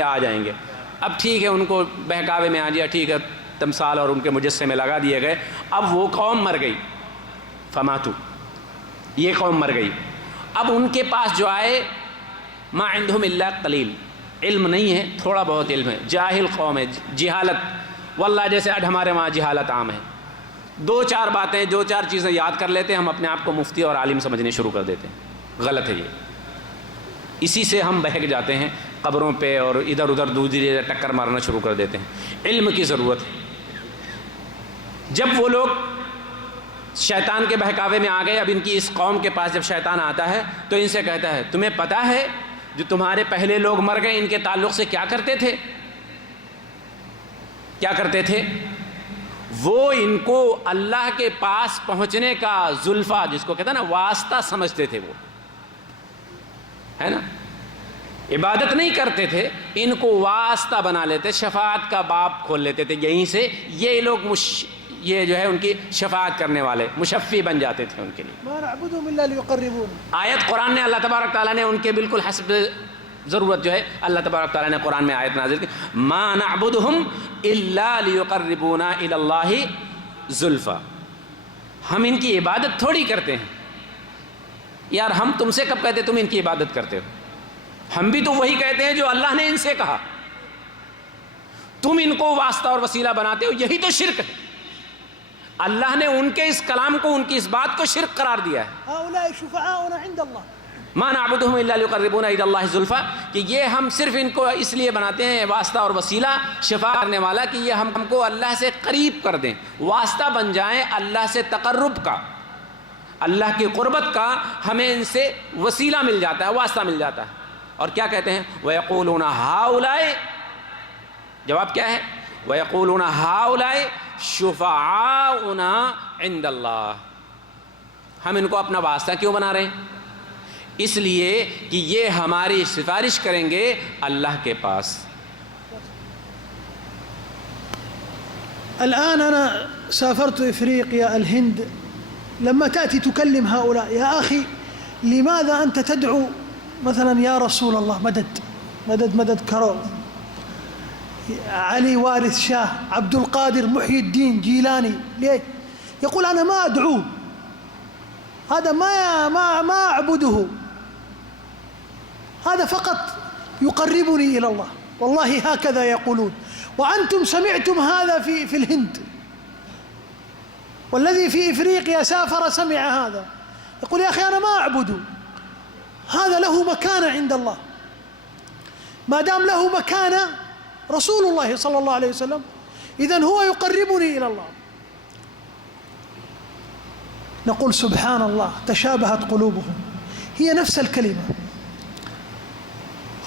آ جائیں گے. اب ٹھیک ہے، ان کو بہکاوے میں آ گیا، ٹھیک ہے، تمثال اور ان کے مجسمے لگا دیے گئے. اب وہ قوم مر گئی، فماتو، یہ قوم مر گئی. اب ان کے پاس جو آئے، ما عندهم الا قلیل، علم نہیں ہے، تھوڑا بہت علم ہے، جاہل قوم ہے، جہالت. واللہ جیسے آج ہمارے وہاں جہالت عام ہے، دو چار باتیں، دو چار چیزیں یاد کر لیتے ہیں، ہم اپنے آپ کو مفتی اور عالم سمجھنے شروع کر دیتے ہیں. غلط ہے یہ. اسی سے ہم بہک جاتے ہیں قبروں پہ اور ادھر ادھر دوسری ٹکر مارنا شروع کر دیتے ہیں. علم کی ضرورت ہے. جب وہ لوگ شیطان کے بہکاوے میں آ گئے، اب ان کی اس قوم کے پاس جب شیطان آتا ہے تو ان سے کہتا ہے، تمہیں پتہ ہے جو تمہارے پہلے لوگ مر گئے ان کے تعلق سے کیا کرتے تھے؟ کیا کرتے تھے؟ وہ ان کو اللہ کے پاس پہنچنے کا زلفا، جس کو کہتا ہے نا واسطہ، سمجھتے تھے. وہ ہے نا، عبادت نہیں کرتے تھے، ان کو واسطہ بنا لیتے، شفاعت کا باب کھول لیتے تھے. یہیں سے یہ لوگ یہ جو ہے ان کی شفاعت کرنے والے، مشفی بن جاتے تھے ان کے لیے. ما نعبدهم الا ليقربون. آیت قرآن نے اللہ تبارک تعالیٰ نے ان کے بالکل حسب ضرورت جو ہے اللہ تبارک تعالیٰ نے قرآن میں آیت نازل کی، ما نعبدهم الا ليقربونا الى اللہ زلفا. ہم ان کی عبادت تھوڑی کرتے ہیں یار. ہم تم سے کب کہتے تم ان کی عبادت کرتے ہو؟ ہم بھی تو وہی کہتے ہیں جو اللہ نے ان سے کہا. تم ان کو واسطہ اور وسیلہ بناتے ہو، یہی تو شرک ہے. اللہ نے ان کے اس کلام کو، ان کی اس بات کو شرک قرار دیا ہے. هؤلاء شفعاؤنا عند الله. ما نعبدهم الا ليقربونا الى الله زلفا، کہ یہ ہم صرف ان کو اس لیے بناتے ہیں واسطہ اور وسیلہ، شفاعت کرنے والا، کہ یہ ہم کو اللہ سے قریب کر دیں، واسطہ بن جائیں اللہ سے تقرب کا، اللہ کی قربت کا. ہمیں ان سے وسیلہ مل جاتا ہے، واسطہ مل جاتا ہے. اور کیا کہتے ہیں؟ وَيَقُولُونَ هَؤُلَاءِ، جواب کیا ہے؟ وَيَقُولُونَ هَؤُلَاءِ شُفَعَاؤُنَا عِندَ اللَّهِ. ہم ان کو اپنا واسطہ کیوں بنا رہے ہیں؟ اس لیے کہ یہ ہماری سفارش کریں گے اللہ کے پاس. الآن أنا سافرت إفريقيا الهند، لما تأتي تكلم هؤلاء، يا أخي لماذا أنت تدعو مثلا يا رسول الله مدد مدد مدد كرم، علي وارث شاه، عبد القادر، محي الدين، جيلاني؟ ليش؟ يقول أنا ما أدعوه، هذا ما أعبده، هذا فقط يقربني إلى الله. والله هكذا يقولون، وأنتم سمعتم هذا في الهند، والذي في إفريقيا سافر سمع هذا، يقول يا أخي أنا ما أعبده، هذا له مكانة عند الله. ما دام له مكانة رسول الله صلى الله عليه وسلم، إذن هو يقربني إلى الله. نقول سبحان الله، تشابهت قلوبهم، هي نفس الكلمة.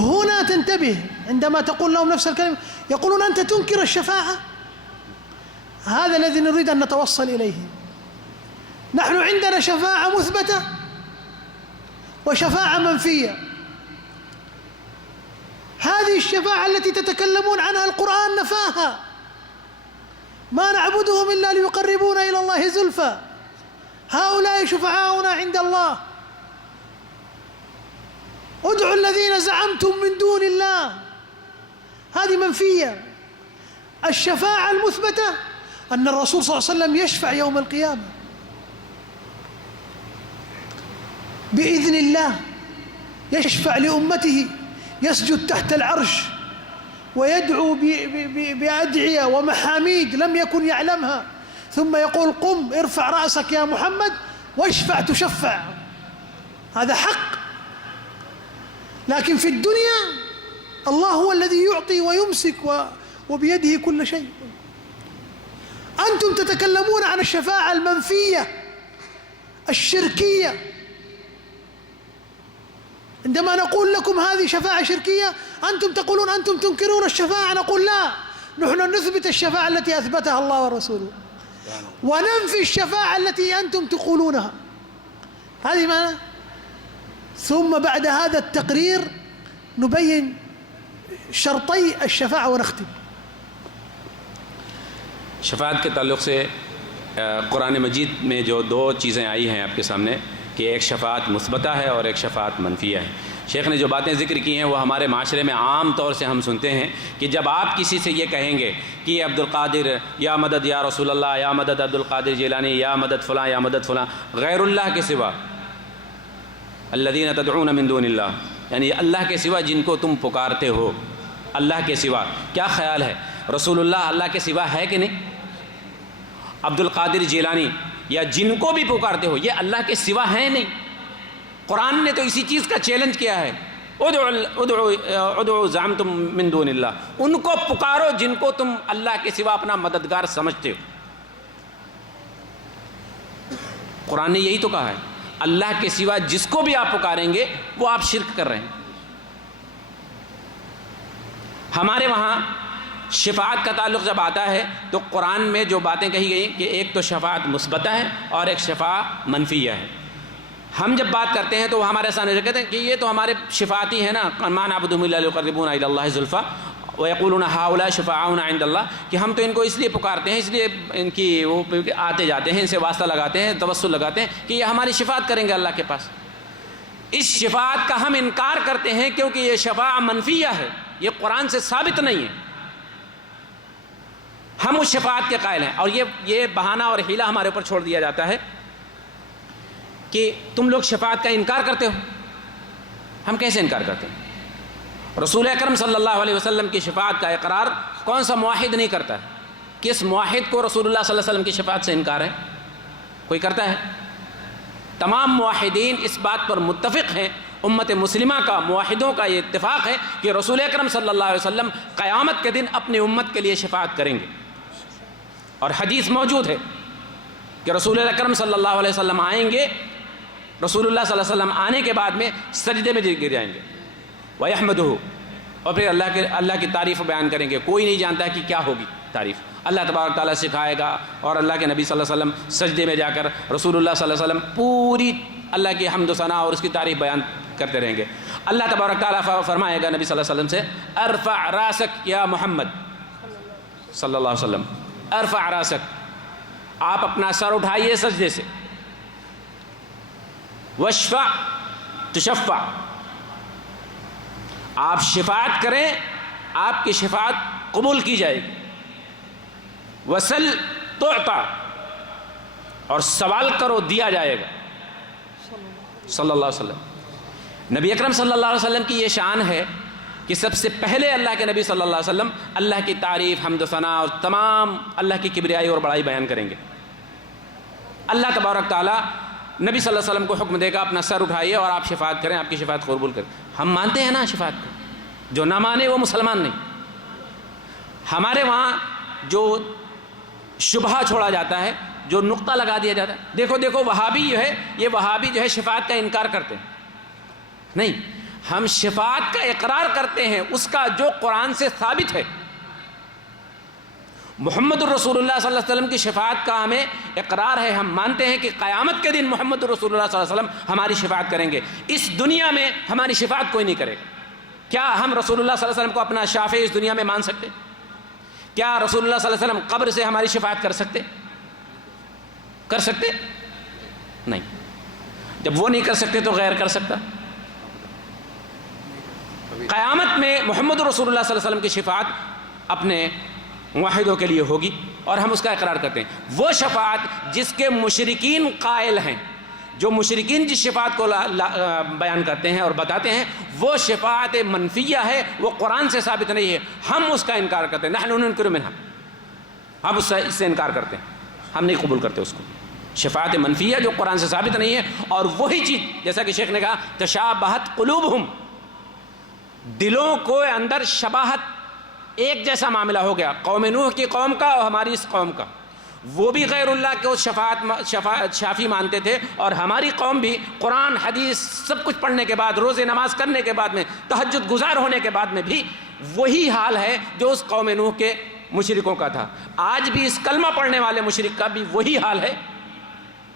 هنا تنتبه عندما تقول لهم نفس الكلمة، يقولون أنت تنكر الشفاعة. هذا الذي نريد أن نتوصل إليه. نحن عندنا شفاعة مثبتة وشفاعة منفية. هذه الشفاعة التي تتكلمون عنها القرآن نفاها، ما نعبدهم إلا ليقربونا إلى الله زلفى، هؤلاء شفعاؤنا عند الله، ادعوا الذين زعمتم من دون الله. هذه منفية. الشفاعة المثبتة أن الرسول صلى الله عليه وسلم يشفع يوم القيامة بإذن الله، يشفع لأمته، يسجد تحت العرش ويدعو بأدعية ومحاميد لم يكن يعلمها، ثم يقول قم ارفع رأسك يا محمد واشفع تشفع. هذا حق. لكن في الدنيا الله هو الذي يعطي ويمسك وبيده كل شيء. أنتم تتكلمون عن الشفاعة المنفية الشركية. عندما نقول لكم هذه شفاعة شركية، أنتم تقولون أنتم تنكرون الشفاعة. نقول لا، نحن نثبت الشفاعة التي أثبتها الله ورسوله، وننفي الشفاعة التي أنتم تقولونها. هذه معنى. ثم بعد هذا التقرير نبين شرطي الشفاعة ونختم. شفاعت کے تعلق سے قرآن مجید میں جو دو چیزیں آئی ہیں آپ کے سامنے، کہ ایک شفاعت مثبتہ ہے اور ایک شفاعت منفیہ ہے. شیخ نے جو باتیں ذکر کی ہیں وہ ہمارے معاشرے میں عام طور سے ہم سنتے ہیں کہ جب آپ کسی سے یہ کہیں گے کہ عبد القادر یا مدد یا رسول اللہ یا مدد عبد القادر جیلانی یا مدد فلاں یا مدد فلاں، غیر اللہ کے سوا، الذین تدعون من دون اللہ، یعنی اللہ کے سوا جن کو تم پکارتے ہو، اللہ کے سوا، کیا خیال ہے رسول اللہ کے سوا ہے کہ نہیں؟ عبد القادر جیلانی یا جن کو بھی پکارتے ہو یہ اللہ کے سوا ہیں نہیں؟ قرآن نے تو اسی چیز کا چیلنج کیا ہے، ادعو زعمتم من دون اللہ، ان کو پکارو جن کو تم اللہ کے سوا اپنا مددگار سمجھتے ہو۔ قرآن نے یہی تو کہا ہے، اللہ کے سوا جس کو بھی آپ پکاریں گے وہ آپ شرک کر رہے ہیں۔ ہمارے وہاں شفاعت کا تعلق جب آتا ہے تو قرآن میں جو باتیں کہی گئی کہ ایک تو شفاعت مثبتہ ہے اور ایک شفاعت منفیہ ہے۔ ہم جب بات کرتے ہیں تو وہ ہمارے سامنے کہتے ہیں کہ یہ تو ہمارے شفاعتی ہیں نا، ما نعبدهم الا ليقربونا الى الله زلفى ويقولون هؤلاء شفاعاؤنا عند الله، کہ ہم تو ان کو اس لیے پکارتے ہیں، اس لیے ان کی وہ آتے جاتے ہیں، ان سے واسطہ لگاتے ہیں، توسل لگاتے ہیں کہ یہ ہماری شفاعت کریں گے اللہ کے پاس۔ اس شفاعت کا ہم انکار کرتے ہیں کیونکہ یہ شفاعت منفیہ ہے، یہ قرآن سے ثابت نہیں ہے۔ ہم اس شفاعت کے قائل ہیں، اور یہ بہانہ اور حیلہ ہمارے اوپر چھوڑ دیا جاتا ہے کہ تم لوگ شفاعت کا انکار کرتے ہو۔ ہم کیسے انکار کرتے ہیں؟ رسول اکرم صلی اللہ علیہ وسلم کی شفاعت کا اقرار کون سا موحد نہیں کرتا ہے؟ کس موحد کو رسول اللہ صلی اللہ علیہ وسلم کی شفاعت سے انکار ہے؟ کوئی کرتا ہے؟ تمام موحدین اس بات پر متفق ہیں، امت مسلمہ کا، موحدوں کا یہ اتفاق ہے کہ رسول اکرم صلی اللہ علیہ وسلم قیامت کے دن اپنی امت کے لیے شفاعت کریں گے، اور حدیث موجود ہے کہ رسول اکرم صلی اللہ علیہ وسلم آئیں گے، رسول اللہ صلی اللہ علیہ وسلم آنے کے بعد میں سجدے میں گر جائیں گے، وَيَحْمَدُهُ، اور پھر اللہ کی تعریف بیان کریں گے۔ کوئی نہیں جانتا کہ کیا ہوگی تعریف، اللہ تبارک تعالیٰ سکھائے گا، اور اللہ کے نبی صلی اللہ علیہ وسلم سجدے میں جا کر رسول اللہ صلی اللہ علیہ وسلم پوری اللہ کی حمد و ثنا اور اس کی تعریف بیان کرتے رہیں گے۔ اللہ تبارک تعالیٰ فرمائے گا نبی صلی اللہ علیہ وسلم سے، ارفع راسک یا محمد صلی اللہ علیہ وسلم، ارفع راسک، آپ اپنا سر اٹھائیے سجدے سے، واشفع تشفع، آپ شفاعت کریں، آپ کی شفاعت قبول کی جائے گی، وسل تعطى، اور سوال کرو دیا جائے گا، صلی اللہ علیہ وسلم۔ نبی اکرم صلی اللہ علیہ وسلم کی یہ شان ہے کہ سب سے پہلے اللہ کے نبی صلی اللہ علیہ وسلم اللہ کی تعریف، حمد و ثنا اور تمام اللہ کی کبریائی اور بڑائی بیان کریں گے۔ اللہ تبارک تعالیٰ نبی صلی اللہ علیہ وسلم کو حکم دے گا اپنا سر اٹھائیے اور آپ شفاعت کریں، آپ کی شفاعت قبول کریں۔ ہم مانتے ہیں نا شفاعت کو، جو نہ مانے وہ مسلمان نہیں۔ ہمارے وہاں جو شبہہ چھوڑا جاتا ہے، جو نقطہ لگا دیا جاتا ہے، دیکھو وہابی جو ہے، یہ وہابی جو ہے شفاعت کا انکار کرتے ہیں۔ نہیں، ہم شفاعت کا اقرار کرتے ہیں اس کا جو قرآن سے ثابت ہے۔ محمد الرسول اللہ صلی اللہ علیہ وسلم کی شفاعت کا ہمیں اقرار ہے، ہم مانتے ہیں کہ قیامت کے دن محمد الرسول اللہ صلی اللہ علیہ وسلم ہماری شفاعت کریں گے۔ اس دنیا میں ہماری شفاعت کوئی نہیں کرے گا۔ کیا ہم رسول اللہ صلی اللہ علیہ وسلم کو اپنا شافع اس دنیا میں مان سکتے؟ کیا رسول اللہ صلی اللہ علیہ وسلم قبر سے ہماری شفاعت کر سکتے؟ نہیں۔ جب وہ نہیں کر سکتے تو غیر کر سکتا؟ قیامت میں محمد رسول اللہ صلی اللہ علیہ وسلم کی شفاعت اپنے موحدوں کے لیے ہوگی، اور ہم اس کا اقرار کرتے ہیں۔ وہ شفاعت جس کے مشرکین قائل ہیں، جو مشرکین جس شفاعت کو بیان کرتے ہیں اور بتاتے ہیں، وہ شفاعت منفیہ ہے، وہ قرآن سے ثابت نہیں ہے، ہم اس کا انکار کرتے ہیں۔ نحن ننکر منہا، ہم اس سے انکار کرتے ہیں، ہم نہیں قبول کرتے اس کو۔ شفاعت منفیہ جو قرآن سے ثابت نہیں ہے، اور وہی چیز جیسا کہ شیخ نے کہا تشابہت قلوبہم، دلوں کو اندر شباہت، ایک جیسا معاملہ ہو گیا، قوم نوح کی قوم کا اور ہماری اس قوم کا۔ وہ بھی غیر اللہ کے شفاعت شافی مانتے تھے، اور ہماری قوم بھی قرآن حدیث سب کچھ پڑھنے کے بعد، روزے نماز کرنے کے بعد میں، تہجد گزار ہونے کے بعد میں بھی وہی حال ہے جو اس قوم نوح کے مشرکوں کا تھا۔ آج بھی اس کلمہ پڑھنے والے مشرک کا بھی وہی حال ہے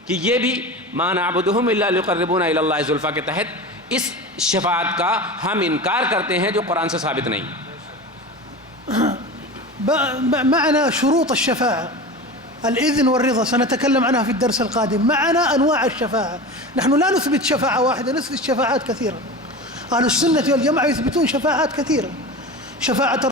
کہ یہ بھی ما نعبدهم الا ليقربونا الى الله زلفى کے تحت اس شفاعت کا ہم انکار کرتے ہیں جو قرآن سے ثابت نہیں۔ معنا شروط الشفاعة، الإذن والرضا، سنتكلم عنها في الدرس القادم. معنا أنواع الشفاعة، نحن لا نثبت شفاعة واحدة، نثبت شفاعات كثيرة. أهل السنة والجماعة يثبتون شفاعات كثيرة. شفاعة